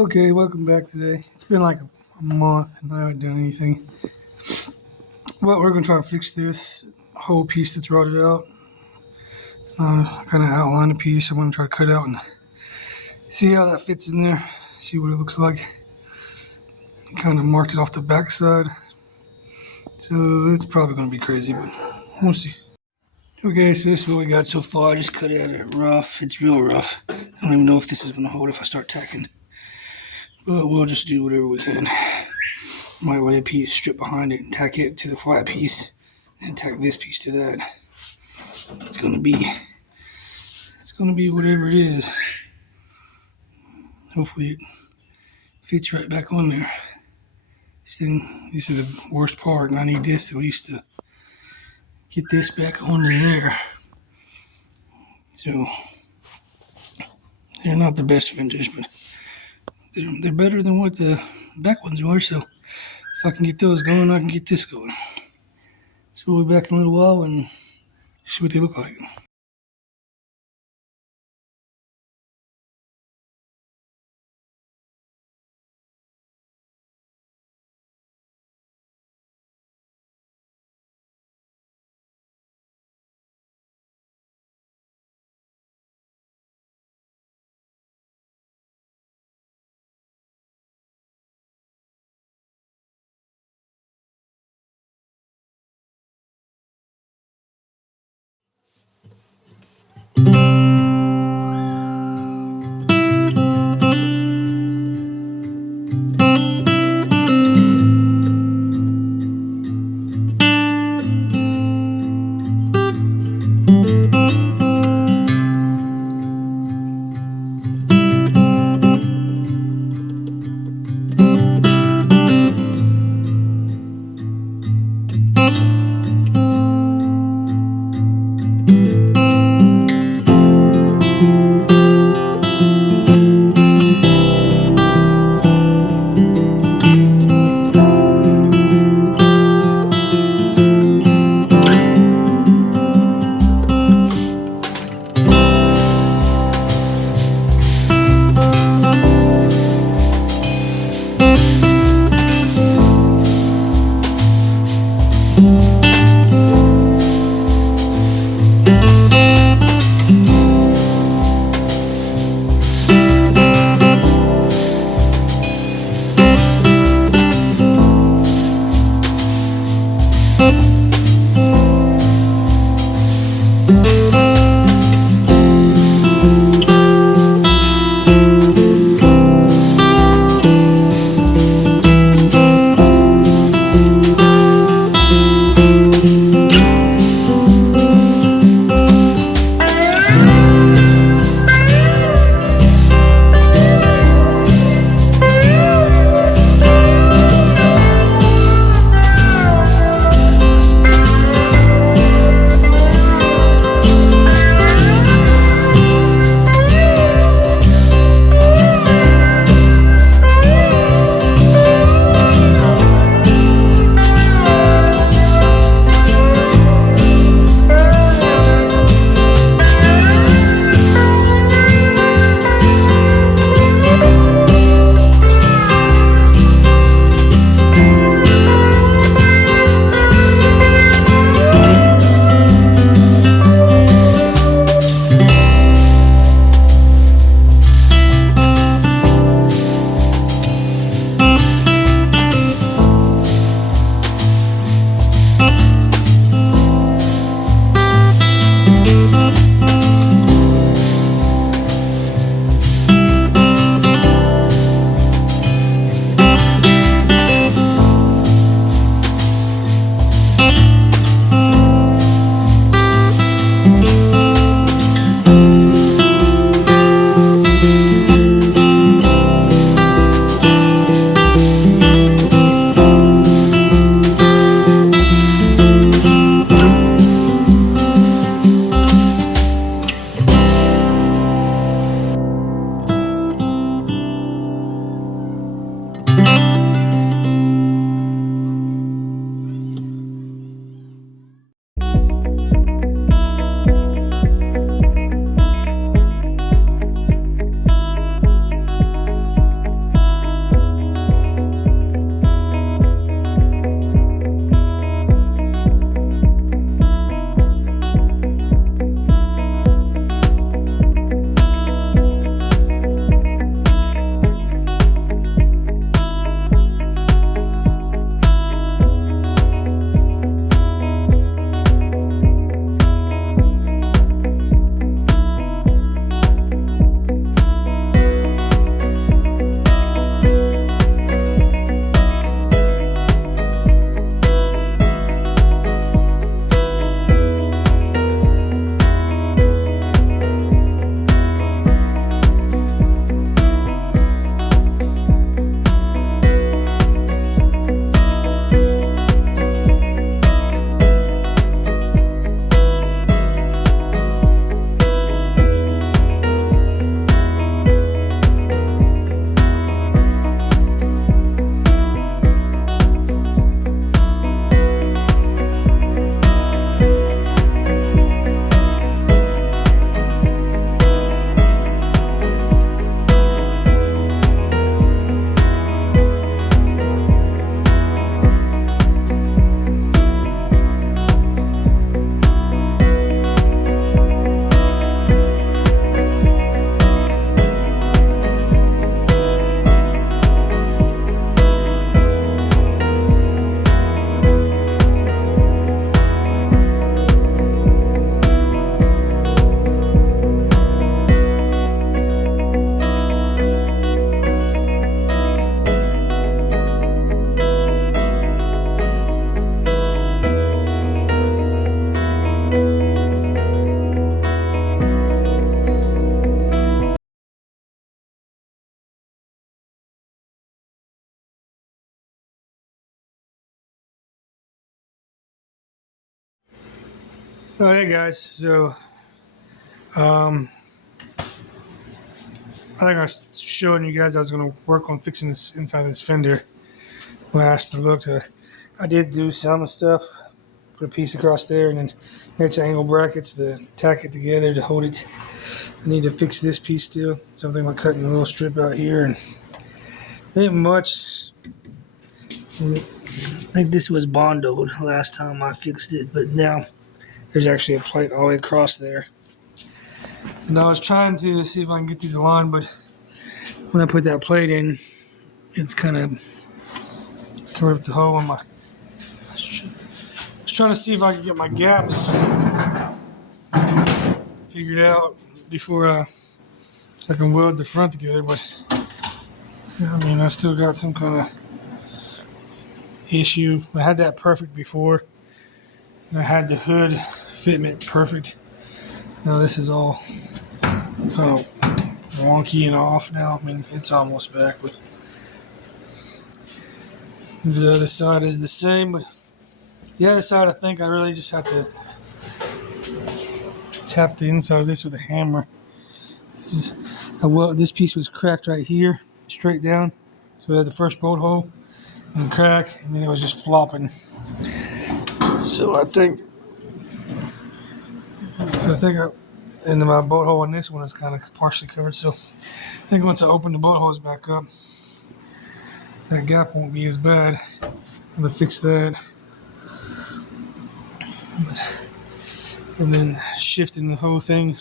Okay, welcome back today. It's been like a month and I haven't done anything. But we're going to try to fix this whole piece that's rotted out. Kind of outline the piece. I'm going to try to cut out and see how that fits in there. See what it looks like. Kind of marked it off the back side. So it's probably going to be crazy, but we'll see. Okay, so this is what we got so far. I just cut it out rough. It's real rough. I don't even know if this is going to hold if I start tacking. But we'll just do whatever we can. Might lay a piece, strip behind it, and tack it to the flat piece, and tack this piece to that. It's gonna be whatever it is. Hopefully it fits right back on there. This is the worst part, and I need this at least to get this back onto there. So they're not the best fenders, but they're better than what the back ones were. So if I can get those going, I can get this going. So we'll be back in a little while and see what they look like. Oh, hey guys. So, I think I was showing you guys I was going to work on fixing this inside this fender. Last I looked, I did do some stuff. Put a piece across there, and then it's angle brackets to tack it together to hold it. I need to fix this piece still. Something like cutting a little strip out here, and ain't much. I think this was bondoed last time I fixed it, but now there's actually a plate all the way across there. And I was trying to see if I can get these aligned, but when I put that plate in, it's kind of coming up the hole on my. I was trying to see if I could get my gaps figured out before I can weld the front together, but I mean, I still got some kind of issue. I had that perfect before, and I had the hood fitment perfect. Now this is all kind of wonky and off now. I mean, it's almost back, but the other side is the same. But the other side, I think I really just have to tap the inside of this with a hammer. This piece was cracked right here, straight down. So we had the first bolt hole and crack, and then it was just flopping. So I think and my bolt hole in this one is kind of partially covered. So I think once I open the bolt holes back up, that gap won't be as bad. I'm gonna fix that. And then shifting the whole thing.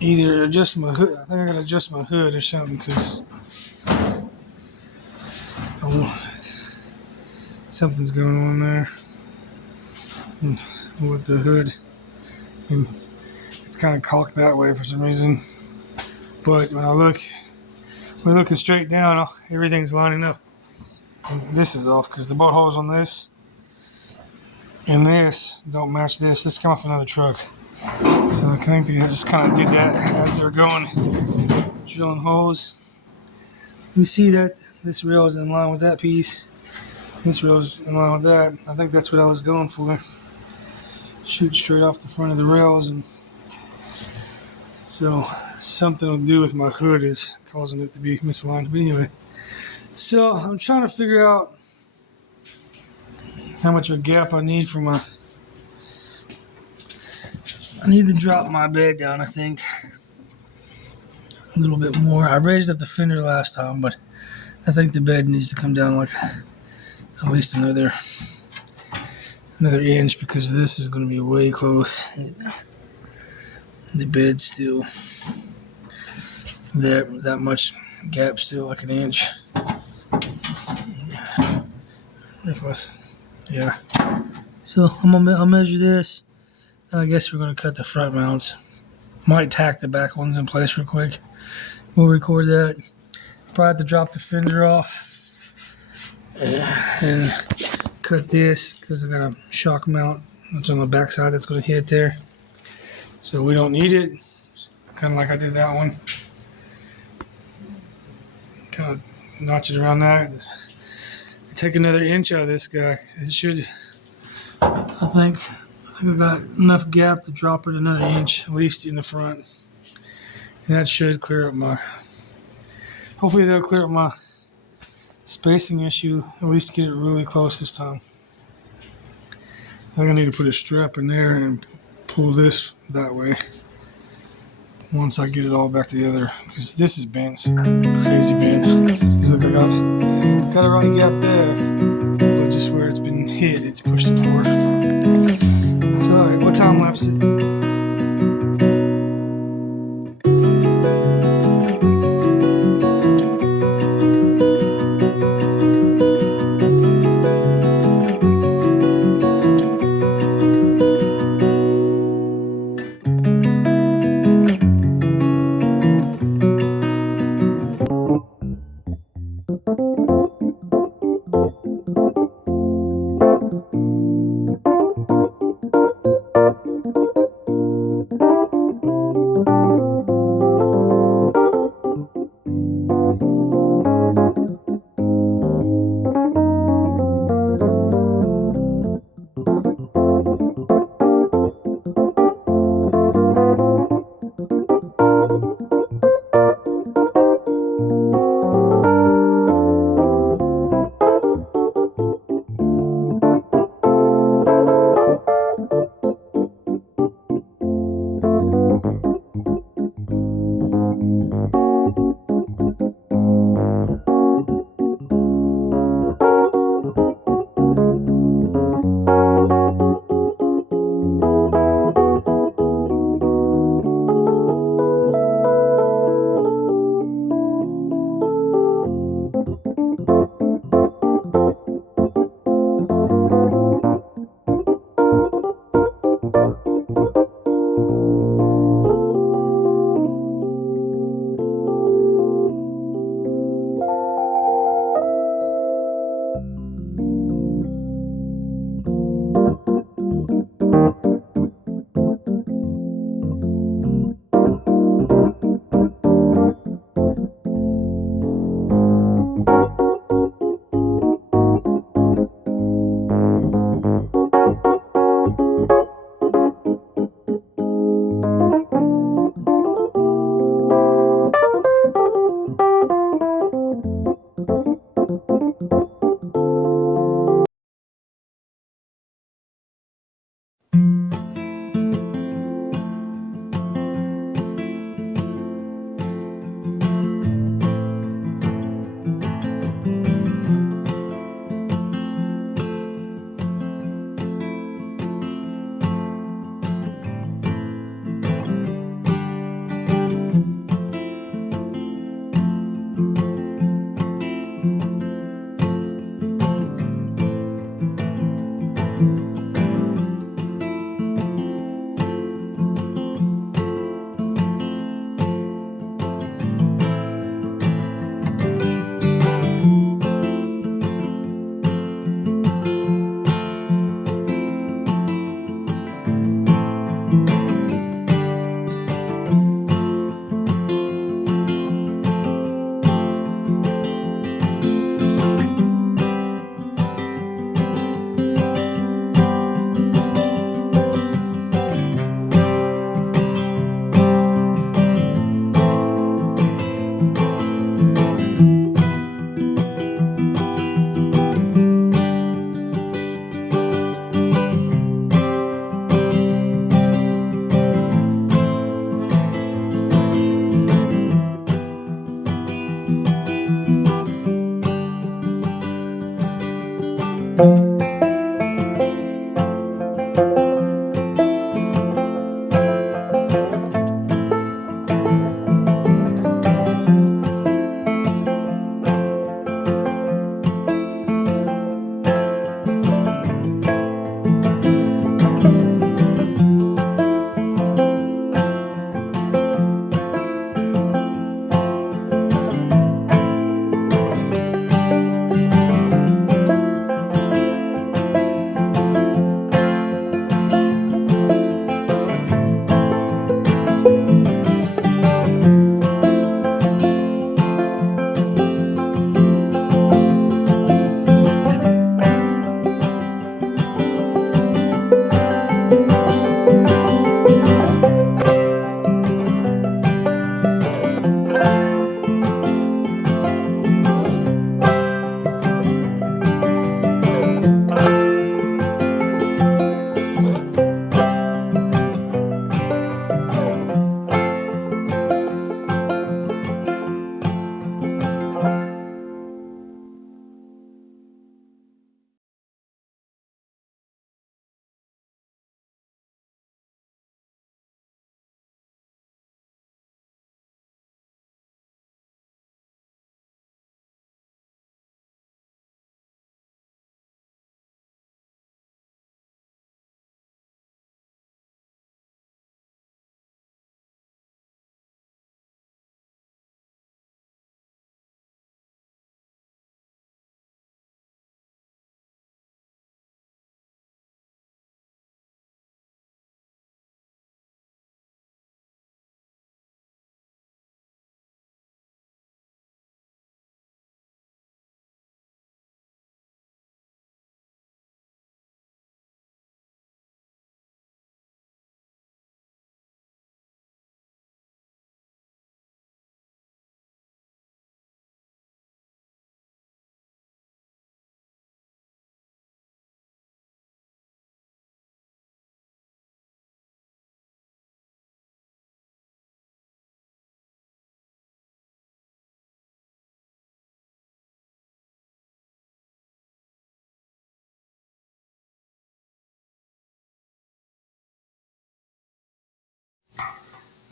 Either adjust my hood. I think I gotta adjust my hood or something because something's going on there with the hood. And it's kind of cocked that way for some reason. But when we're looking straight down, everything's lining up. And this is off because the bolt holes on this and this don't match this. This came off another truck. So I think they just kind of did that as they're going, drilling holes. You see that this rail is in line with that piece. This rail is in line with that. I think that's what I was going for. Shoot straight off the front of the rails, and so something to do with my hood is causing it to be misaligned. But anyway, so I'm trying to figure out how much of a gap I need for my. I need to drop my bed down, I think, a little bit more. I raised up the fender last time, but I think the bed needs to come down like at least another inch because this is going to be way close. The bed's still there, that much gap still, like an inch. Yeah. So I'll measure this. And I guess we're going to cut the front mounts. Might tack the back ones in place real quick. We'll record that. Probably have to drop the fender off and cut this because I got a shock mount that's on the back side that's going to hit there. So we don't need it. Kind of like I did that one. Kind of notch it around that. Take another inch out of this guy. It should, I think I've got enough gap to drop it another inch, at least in the front. And that should clear up hopefully that'll clear up my spacing issue, at least get it really close this time. I'm gonna need to put a strap in there and pull this that way once I get it all back together, because this is bent, crazy bent. Look, I got a right gap there, but just where it's been hit, it's pushed it forward. So, all right, what time lapse it?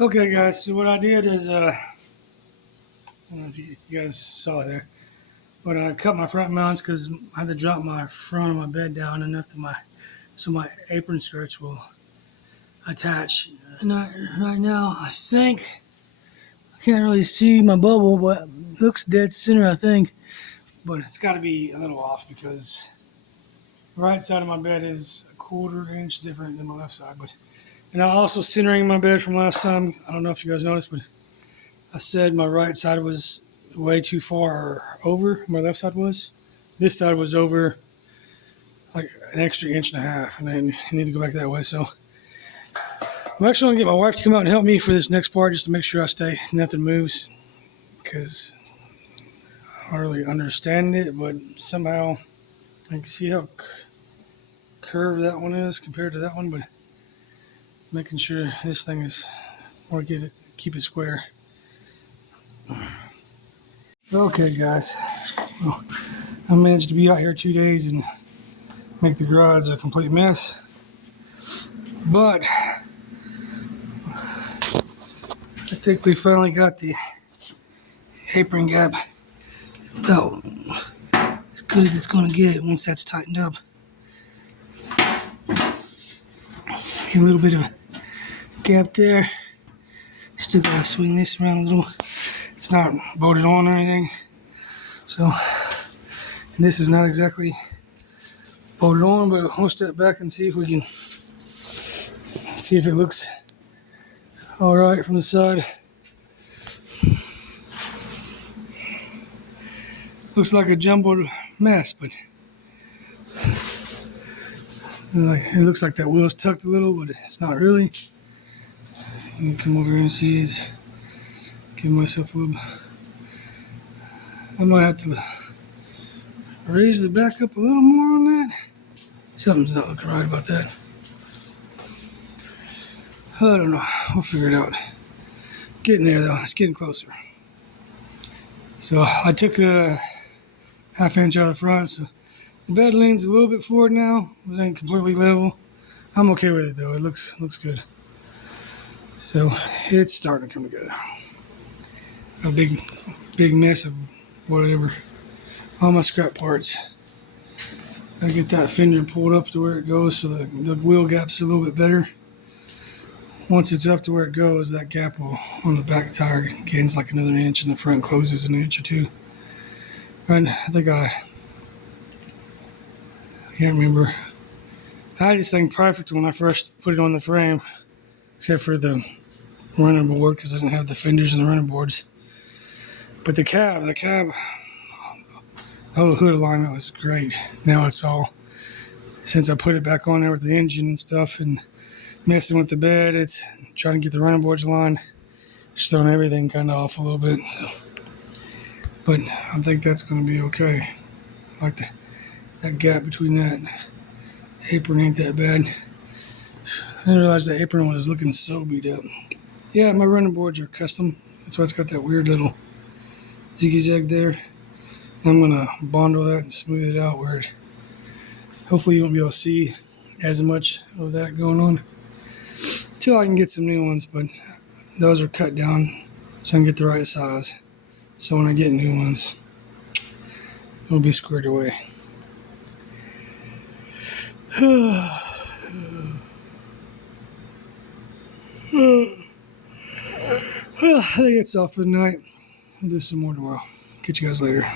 Okay, guys. So what I did is, I don't know if you guys saw it there, but I cut my front mounts because I had to drop my front of my bed down enough to so my apron skirts will attach. And right now, I think I can't really see my bubble, but it looks dead center, I think. But it's got to be a little off because the right side of my bed is a 1/4 inch different than my left side. And I'm also centering my bed from last time. I don't know if you guys noticed, but I said my right side was way too far over. My left side was. This side was over like an extra 1.5 inches, and then I need to go back that way. So I'm actually gonna get my wife to come out and help me for this next part, just to make sure nothing moves, because I don't really understand it, but somehow I can see how curved that one is compared to that one, but making sure this thing is, or keep it square. Okay, guys, well, I managed to be out here 2 days and make the garage a complete mess, but I think we finally got the apron gap about as good as it's going to get once that's tightened up. A little bit of a gap there. Still gotta swing this around a little. It's not bolted on or anything. So this is not exactly bolted on, but we'll step back and see if it looks all right from the side. Looks like a jumbled mess, but it looks like that wheel's tucked a little, but it's not really. You can come over here and see it. Give myself a little. I might have to raise the back up a little more on that. Something's not looking right about that. I don't know. We'll figure it out. Getting there though. It's getting closer. So I took a 1/2 inch out of front, so The bed leans a little bit forward now. It ain't completely level. I'm okay with it though. It looks good. So it's starting to come together. A big mess of whatever. All my scrap parts. Gotta get that fender pulled up to where it goes so the wheel gaps are a little bit better. Once it's up to where it goes, that gap will, on the back tire gains like another inch and the front closes an inch or two. And I think I can't remember. I had this thing perfect when I first put it on the frame, except for the running board because I didn't have the fenders and the running boards. But the cab, whole hood alignment was great. Now it's all, since I put it back on there with the engine and stuff and messing with the bed, it's trying to get the running boards aligned, just throwing everything kind of off a little bit. But I think that's going to be okay. I like that gap between that apron ain't that bad. I didn't realize the apron was looking so beat up. Yeah, my running boards are custom. That's why it's got that weird little zigzag there. I'm going to bondle that and smooth it out where it, hopefully you won't be able to see as much of that going on until I can get some new ones, but those are cut down so I can get the right size. So when I get new ones, it'll be squared away. I think that's all for the night. I'll do some more tomorrow. Catch you guys later.